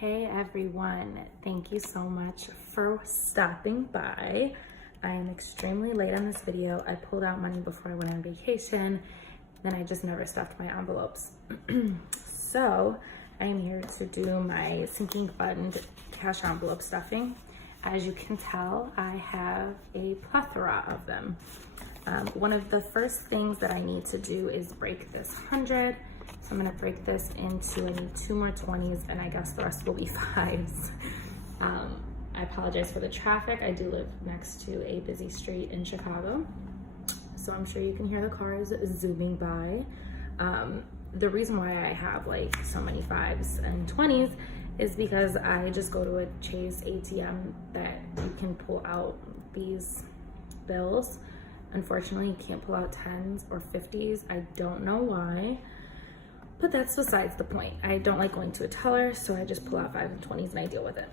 Hey everyone, thank you so much for stopping by. I am extremely late on this video. I pulled out money before I went on vacation, then I just never stuffed my envelopes. So I am here to do my sinking fund cash envelope stuffing. As you can tell, I have a plethora of them. One of the first things that I need to do is break this 100. So I'm gonna break this into, I need 2 more 20s, and I guess the rest will be 5s. I apologize for the traffic. I do live next to a busy street in Chicago, so I'm sure you can hear the cars zooming by. The reason why I have like so many 5s and 20s is because I just go to a Chase ATM that you can pull out these bills. Unfortunately, you can't pull out 10s or 50s. I don't know why, but that's besides the point. I don't like going to a teller, so I just pull out 5s and 20s and I deal with it.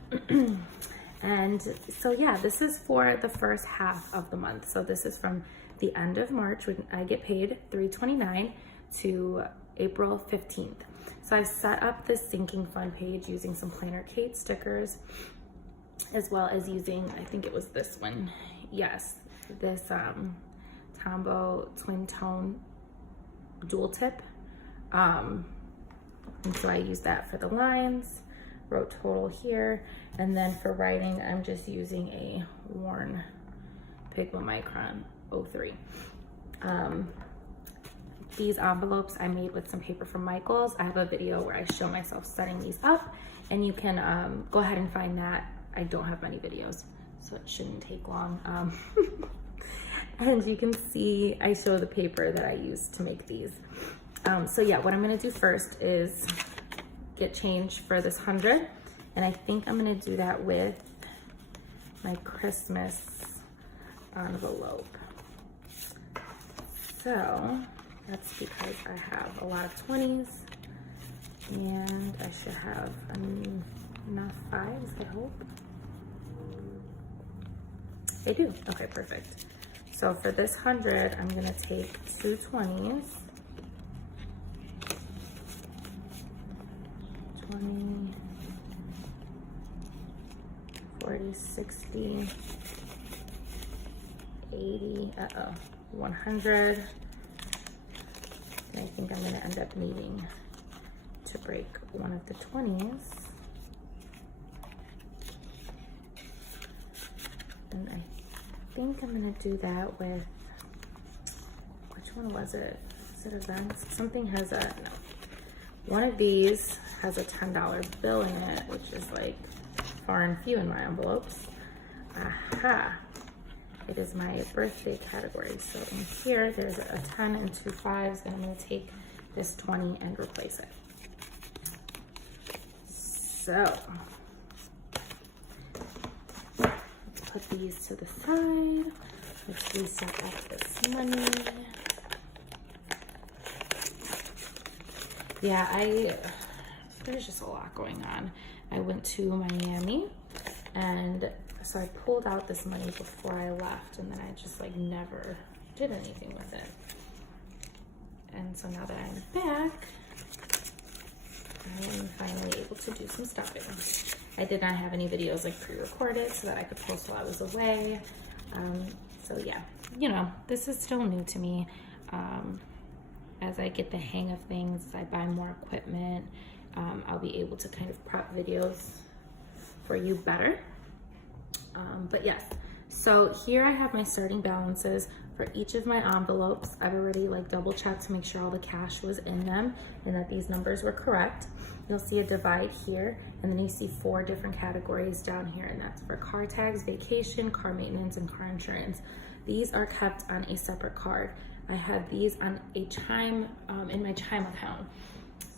And so yeah, this is for the first half of the month. So this is from the end of March when I get paid $329 to April 15th. So I've set up this sinking fund page using some Planner Kate stickers, as well as using, I think it was this one. Yes, this Tombow twin tone dual tip. And so I use that for the lines, wrote total here, and then for writing, I'm just using a worn Pigma Micron 03. These envelopes I made with some paper from Michaels. I have a video where I show myself setting these up, and you can go ahead and find that. I don't have many videos, so it shouldn't take long. And you can see I show the paper that I used to make these. So yeah, what I'm gonna do first is get change for this 100, and I think I'm gonna do that with my Christmas envelope. So that's because I have a lot of 20s, and I should have enough 5s, I hope. I do, okay, perfect. So for this 100, I'm gonna take 2 20s, 20, 40, 60, 80, 100. And I think I'm gonna end up needing to break one of the 20s. And I think I'm gonna do that with, which one was it? Is it events? Something has a, no. One of these has a $10 bill in it, which is like far and few in my envelopes. Aha, it is my birthday category. So in here, there's a 10 and 2 5s, and I'm gonna take this 20 and replace it. So, let's put these to the side. Let's reset up this money. Yeah, there's just a lot going on. I went to Miami, and so I pulled out this money before I left, and then I just like never did anything with it. And so now that I'm back, I am finally able to do some stuffing. I did not have any videos like pre-recorded so that I could post while I was away. So yeah, you know, this is still new to me. As I get the hang of things, as I buy more equipment, I'll be able to kind of prep videos for you better. But yes, so here I have my starting balances for each of my envelopes. I've already like double checked to make sure all the cash was in them and that these numbers were correct. You'll see a divide here, and then you see 4 different categories down here, and that's for car tags, vacation, car maintenance, and car insurance. These are kept on a separate card. I have these on a Chime, in my Chime account.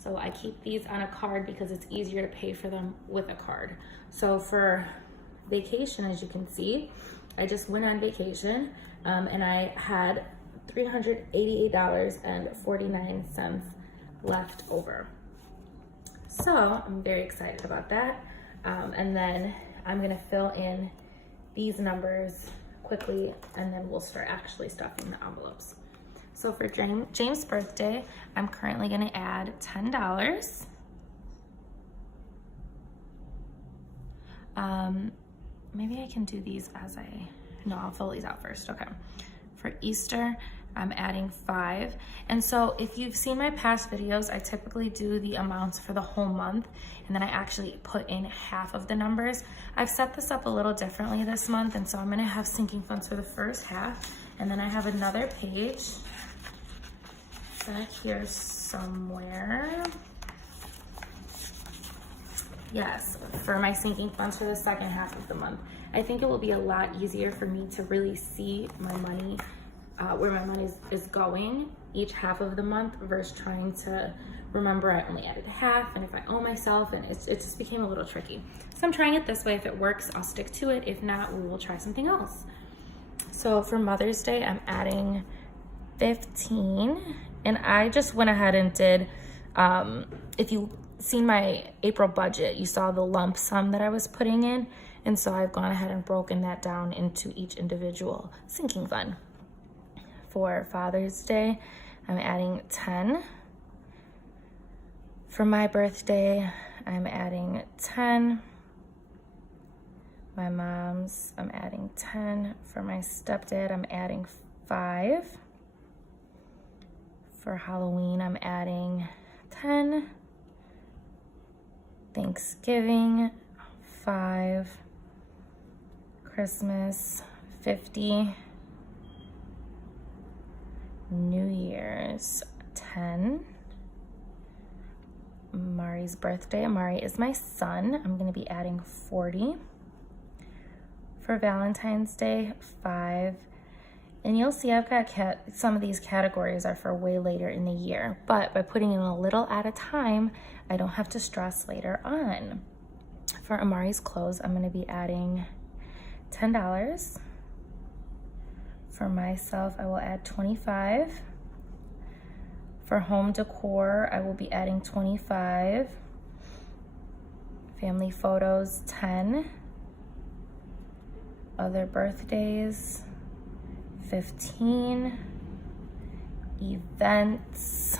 So I keep these on a card because it's easier to pay for them with a card. So for vacation, as you can see, I just went on vacation, and I had $388.49 left over. So I'm very excited about that. And then I'm gonna fill in these numbers quickly, and then we'll start actually stuffing the envelopes. So for James' birthday, I'm currently gonna add $10. Maybe I can do these no, I'll fill these out first. Okay. For Easter, I'm adding 5. And so if you've seen my past videos, I typically do the amounts for the whole month, and then I actually put in half of the numbers. I've set this up a little differently this month, and so I'm gonna have sinking funds for the first half, and then I have another page back here somewhere. Yes, for my sinking funds for the second half of the month. I think it will be a lot easier for me to really see my money, where my money is going each half of the month versus trying to remember I only added half and if I owe myself, and it just became a little tricky. So I'm trying it this way. If it works, I'll stick to it. If not, we will try something else. So for Mother's Day, I'm adding 15, and I just went ahead and did, if you seen my April budget, you saw the lump sum that I was putting in, and so I've gone ahead and broken that down into each individual sinking fund. For Father's Day, I'm adding 10. For my birthday, I'm adding 10. My mom's, I'm adding 10. For my stepdad, I'm adding 5. For Halloween, I'm adding 10. Thanksgiving, 5. Christmas, 50. New Year's, 10. Mari's birthday, Mari is my son, I'm gonna be adding 40. For Valentine's Day, 5. And you'll see I've got some of these categories are for way later in the year, but by putting in a little at a time, I don't have to stress later on. For Amari's clothes, I'm gonna be adding $10. For myself, I will add 25. For home decor, I will be adding 25. Family photos, 10. Other birthdays, 15. Events,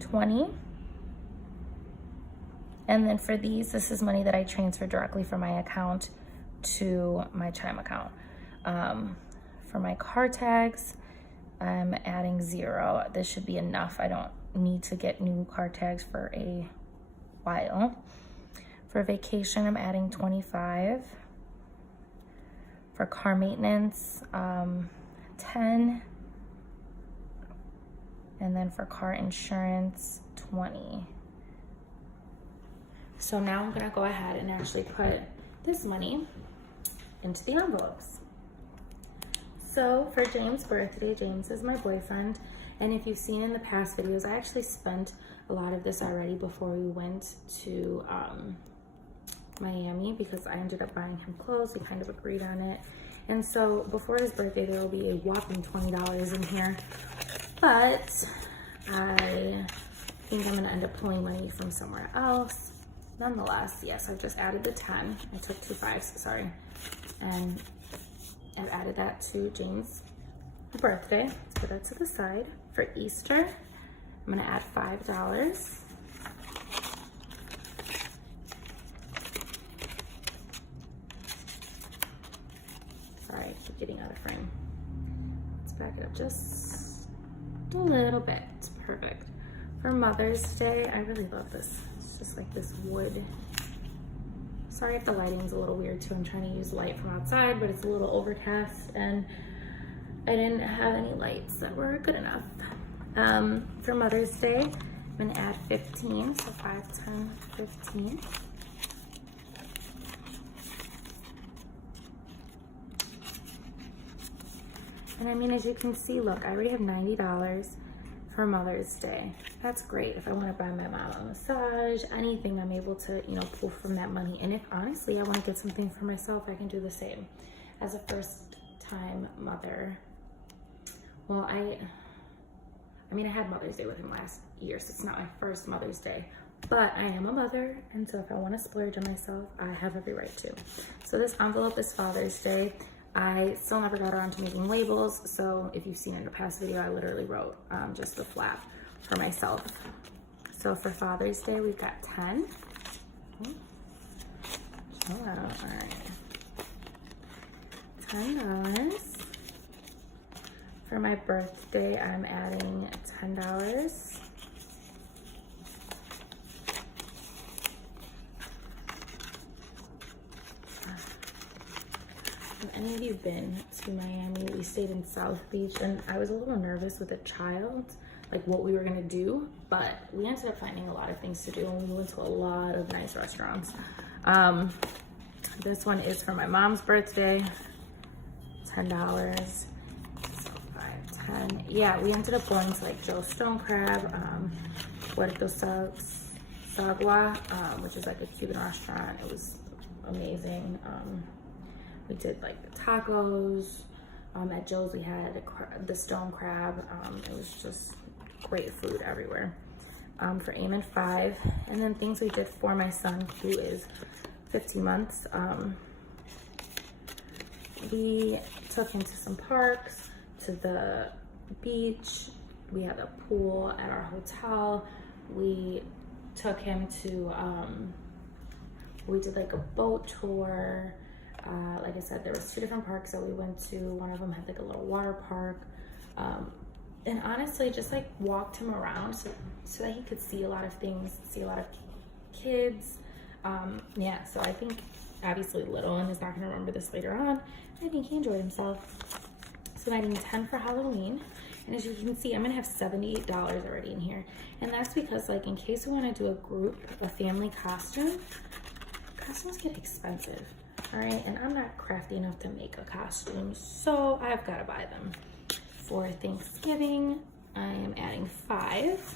20. And then for these, this is money that I transfer directly from my account to my Chime account. For my car tags, I'm adding 0. This should be enough. I don't need to get new car tags for a while. For vacation, I'm adding 25. For car maintenance, 10. And then for car insurance, 20. So now I'm gonna go ahead and actually put this money into the envelopes. So for James' birthday, James is my boyfriend, and if you've seen in the past videos, I actually spent a lot of this already before we went to Miami, because I ended up buying him clothes. We kind of agreed on it. And so before his birthday, there will be a whopping $20 in here, but I think I'm gonna end up pulling money from somewhere else. Nonetheless, yes, I've just added the 10. I took 2 5s, sorry. And I've added that to James' birthday. Let's put that to the side. For Easter, I'm gonna add $5. Sorry, I keep getting out of frame. Let's back it up just a little bit. Perfect. For Mother's Day, I really love this. It's just like this wood. Sorry if the lighting's a little weird too. I'm trying to use light from outside, but it's a little overcast and I didn't have any lights that were good enough. For Mother's Day, I'm gonna add 15, so 5, 10, 15. And I mean, as you can see, look, I already have $90 for Mother's Day. That's great. If I want to buy my mom a massage, anything, I'm able to, you know, pull from that money. And if honestly I want to get something for myself, I can do the same. As a first-time mother, well, I mean, I had Mother's Day with him last year, so it's not my first Mother's Day, but I am a mother, and so if I want to splurge on myself, I have every right to. So this envelope is Father's Day. I still never got around to making labels, so if you've seen in a past video, I literally wrote just the flap for myself. So for Father's Day, we've got 10. Oh, wow. All right. $10. For my birthday, I'm adding $10. Have any of you been to Miami? We stayed in South Beach, and I was a little nervous with a child, like what we were gonna do, but we ended up finding a lot of things to do, and we went to a lot of nice restaurants. This one is for my mom's birthday, $10. So 5, 10. Yeah, we ended up going to like Joe's Stone Crab, Puerto Sagua, which is like a Cuban restaurant. It was amazing. We did like the tacos. At Joe's we had the stone crab. It was just great food everywhere. For Eamon, 5. And then things we did for my son, who is 15 months. We took him to some parks, to the beach. We had a pool at our hotel. We took him to, we did like a boat tour. Like I said, there was 2 different parks that we went to. One of them had like a little water park. And honestly, just like walked him around so that he could see a lot of things, see a lot of kids. Yeah, so I think obviously little and is not gonna remember this later on. I think he enjoyed himself. So I'm adding 10 for Halloween. And as you can see, I'm gonna have $78 already in here. And that's because like in case we wanna do a group, a family costume, costumes get expensive. All right, and I'm not crafty enough to make a costume, so I've got to buy them. For Thanksgiving, I am adding 5.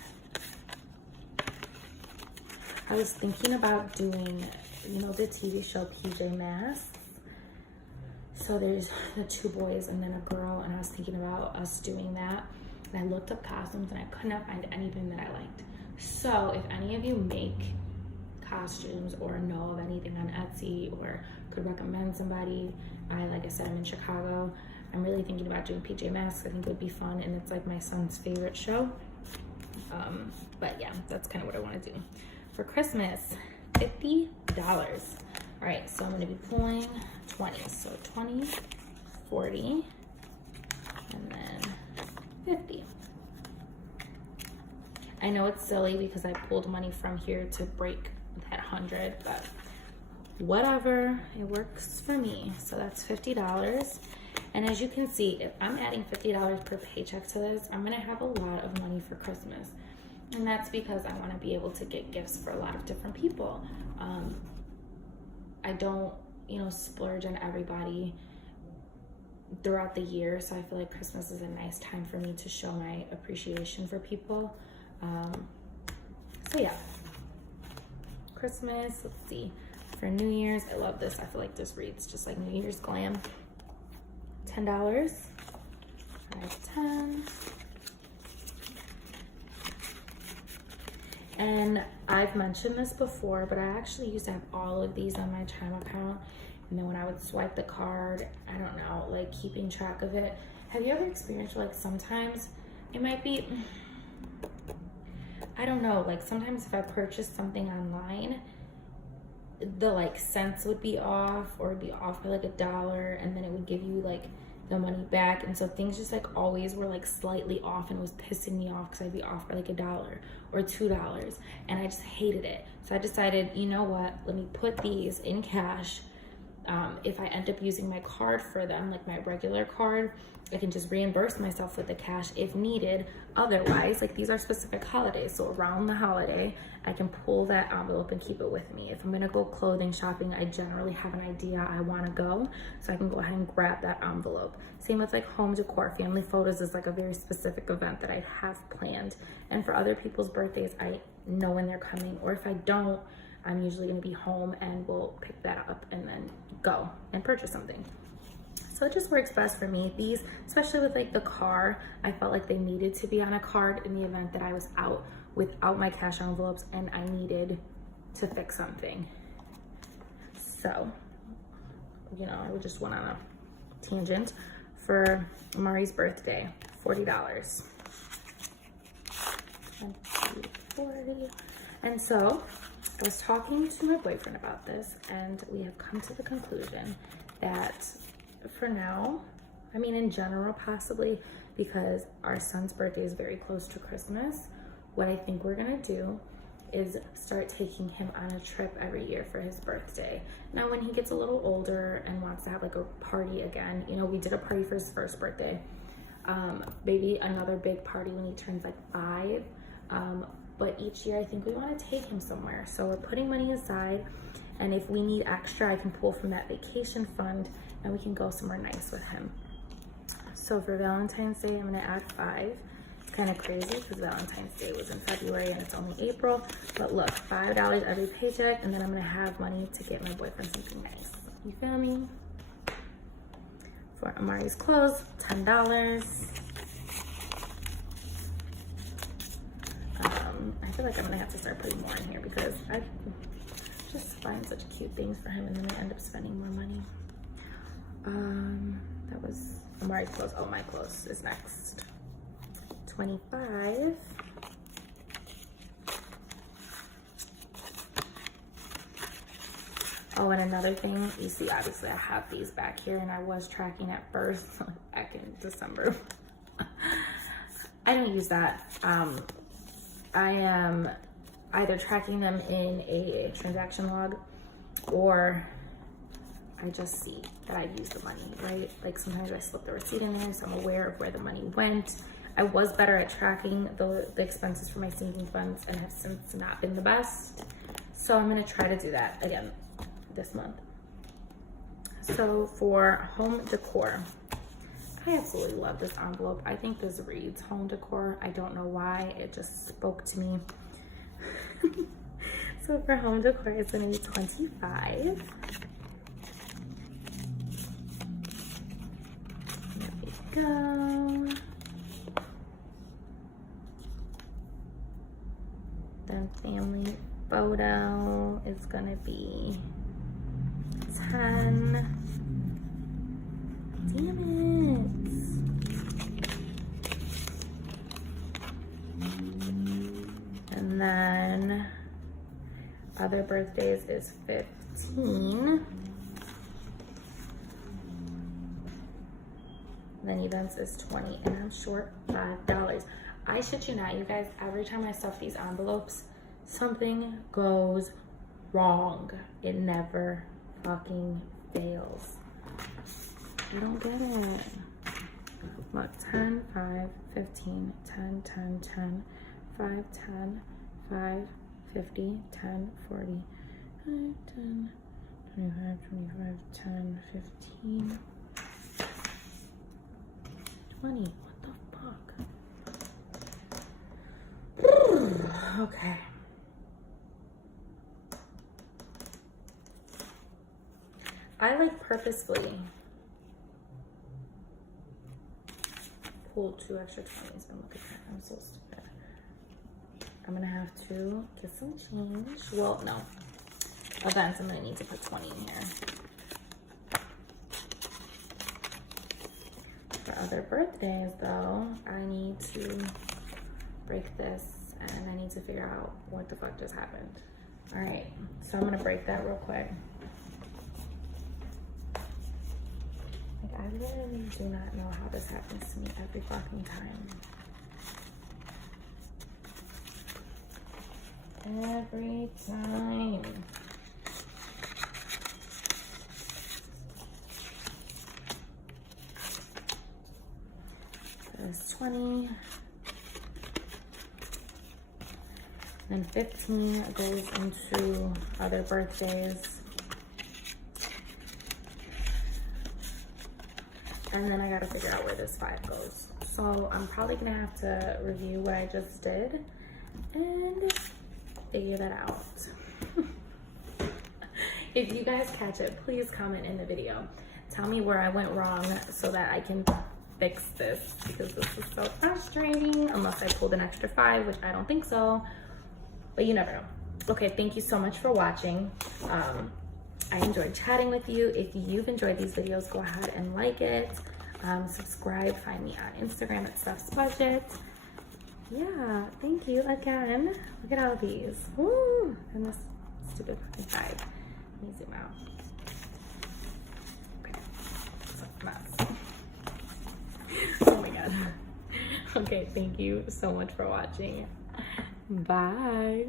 I was thinking about doing, you know, the TV show PJ Masks. So there's the 2 boys and then a girl, and I was thinking about us doing that. And I looked up costumes and I could not find anything that I liked. So if any of you make costumes or know of anything on Etsy or could recommend somebody, like I said, I'm in Chicago. I'm really thinking about doing PJ Masks. I think it would be fun, and it's like my son's favorite show. But yeah, that's kind of what I want to do. For Christmas, $50. All right, so I'm going to be pulling 20. So 20, 40, and then 50. I know it's silly because I pulled money from here to break that 100, but whatever, it works for me. So that's $50. And as you can see, if I'm adding $50 per paycheck to this, I'm gonna have a lot of money for Christmas. And that's because I wanna be able to get gifts for a lot of different people. I don't, you know, splurge on everybody throughout the year, so I feel like Christmas is a nice time for me to show my appreciation for people. So yeah, Christmas, let's see. For New Year's, I love this. I feel like this reads just like New Year's glam. $10. 5, 10. And I've mentioned this before, but I actually used to have all of these on my Chime account. And then when I would swipe the card, I don't know, like keeping track of it. Have you ever experienced like sometimes it might be, I don't know, like sometimes if I purchased something online, the like cents would be off, or it'd be off by like $1, and then it would give you like the money back. And so things just like always were like slightly off, and it was pissing me off because I'd be off by like $1 or $2, and I just hated it. So I decided, you know what, let me put these in cash. If I end up using my card for them, like my regular card, I can just reimburse myself with the cash if needed. Otherwise, like these are specific holidays, so around the holiday, I can pull that envelope and keep it with me. If I'm gonna go clothing shopping, I generally have an idea I wanna go, so I can go ahead and grab that envelope. Same with like home decor. Family photos is like a very specific event that I have planned. And for other people's birthdays, I know when they're coming, or if I don't, I'm usually gonna be home and we'll pick that up and then go and purchase something. So it just works best for me. These, especially with like the car, I felt like they needed to be on a card in the event that I was out without my cash envelopes and I needed to fix something. So, you know, I just went on a tangent. For Mari's birthday, $40. 20, 40. And so I was talking to my boyfriend about this, and we have come to the conclusion that for now, I mean in general possibly, because our son's birthday is very close to Christmas, what I think we're gonna do is start taking him on a trip every year for his birthday. Now when he gets a little older and wants to have like a party again, you know, we did a party for his first birthday, maybe another big party when he turns like 5, but each year I think we want to take him somewhere. So we're putting money aside, and if we need extra I can pull from that vacation fund and we can go somewhere nice with him. So for Valentine's Day I'm gonna add 5. Kind of crazy because Valentine's Day was in February and it's only April, but look, $5 every paycheck, and then I'm gonna have money to get my boyfriend something nice. You feel me? For Amari's clothes, $10. I feel like I'm gonna have to start putting more in here because I just find such cute things for him and then I end up spending more money. That was Amari's clothes. Oh, my clothes is next. 25. Oh, and another thing, you see, obviously I have these back here and I was tracking at first back in December. I don't use that. I am either tracking them in a transaction log or I just see that I use the money, right? Like sometimes I slip the receipt in there so I'm aware of where the money went. I was better at tracking the expenses for my sinking funds and have since not been the best. So I'm gonna try to do that again this month. So for home decor, I absolutely love this envelope. I think this reads home decor. I don't know why, it just spoke to me. So for home decor, it's gonna be 25. There we go. Then family photo is gonna be 10. Damn it. And then other birthdays is 15. Then events is 20, and I'm short $5. I shit you not, you guys, every time I stuff these envelopes, something goes wrong. It never fucking fails. I don't get it. Look, 10, 5, 15, 10, 10, 10, 5, 10, 5, 50, 10, 40, 5, 10, 25, 25, 10, 15, 20. What the fuck? Okay. I like purposefully pulled 2 extra 20s and look at that. I'm so stupid. I'm gonna have to get some change. Well, no. Events, I'm gonna need to put 20 in here. For other birthdays though, I need to break this and I need to figure out what the fuck just happened. All right, so I'm gonna break that real quick. Like, I really do not know how this happens to me every fucking time. Every time. There's 20. Then 15 goes into other birthdays. And then I gotta figure out where this 5 goes. So I'm probably gonna have to review what I just did and figure that out. If you guys catch it, please comment in the video. Tell me where I went wrong so that I can fix this, because this is so frustrating, unless I pulled an extra 5, which I don't think so, but you never know. Okay, thank you so much for watching. I enjoyed chatting with you. If you've enjoyed these videos, go ahead and like it. Subscribe, find me on Instagram at Stuff's Budget. Yeah, thank you again. Look at all of these. Woo! And this stupid fucking side. Let me zoom out. Okay, so that's. Oh my god. Okay, thank you so much for watching. Bye.